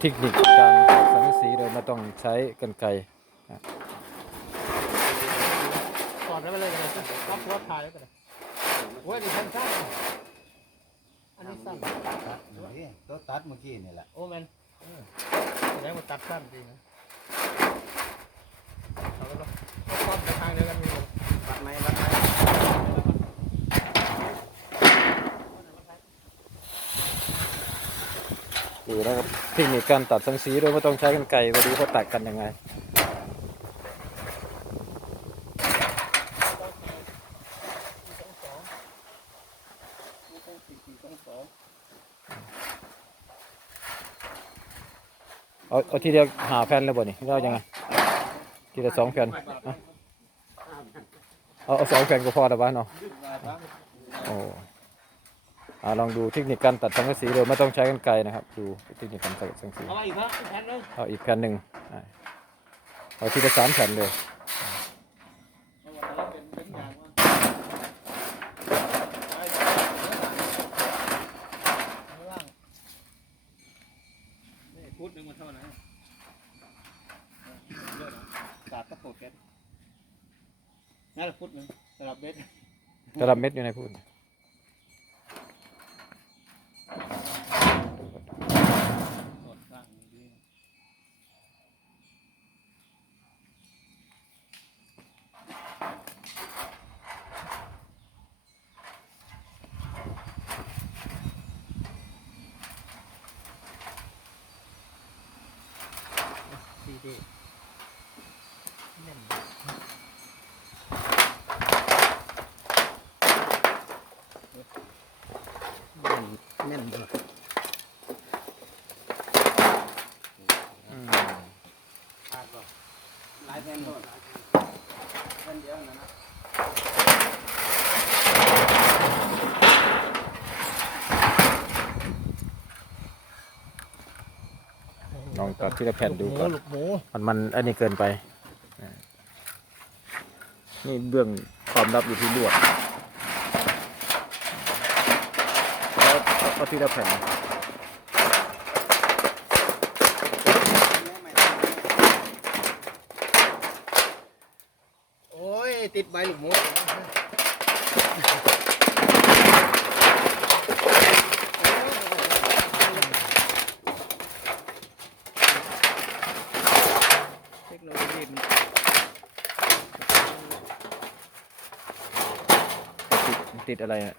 เทคนิคการตอกสังกะสีโดยไม่ต้องใช้กรรไกรถอดแล้วไปเลยกันเลยรับหัวถ่ายแล้วกันเลยโอ้ยดิฉันสั้นอันนี้สั้นตัดนี่ตัวตัดเมื่อกี้นี่แหละโอ้แมนเออแสดงว่าตัดสั้นจริงนะเอาไปลงเอาความไปทางเดียวกันมีหมด ตัดไหมตัดไหม ดูนะครับเทคนิคการตัดสังสีโดยไม่ต้องใช้กรรไกรมาดูเขาตัดกันยังไงเอาเอาทีเดียวหาแผ่นเลยบ่นี่เรายังไงทีละสองแผ่นเอาเอาสองแผ่นก็พอแล้ววะเนาะโอ้ อ่าลองดูเทคนิคการตัดสังกะสีโดยไม่ต้องใช้กรรไกรนะครับ ดูเทคนิคการตัดสังกะสีเอาไปอีกครับแผ่นนึงเอาอีกแผ่นหนึ่งอะเอาทีละสามแผ่นเลยพูดหนึ่งมันเท่าไหร่กาดตะโกดแก๊สนั่นแหละฟุตหนึ่งสำหรับเบ็ดกระดับเม็ดอยู่ในพูดสดข้างดี ดีดีแน่นแน่นเลยอืมขาดบ่หลายแผ่นโดนแผ่นเดียวนะนะ ลองตัดทีละแผ่นดูก่อนลูกหมูมันมันอันนี้เกินไปอ่านี่เบื้องความลับอยู่ที่ลวดแล้วเอาทีละแผ่นโอ้ย ติดใบลูกหมูเทคโน โลยีมันติดติดอะไรอะ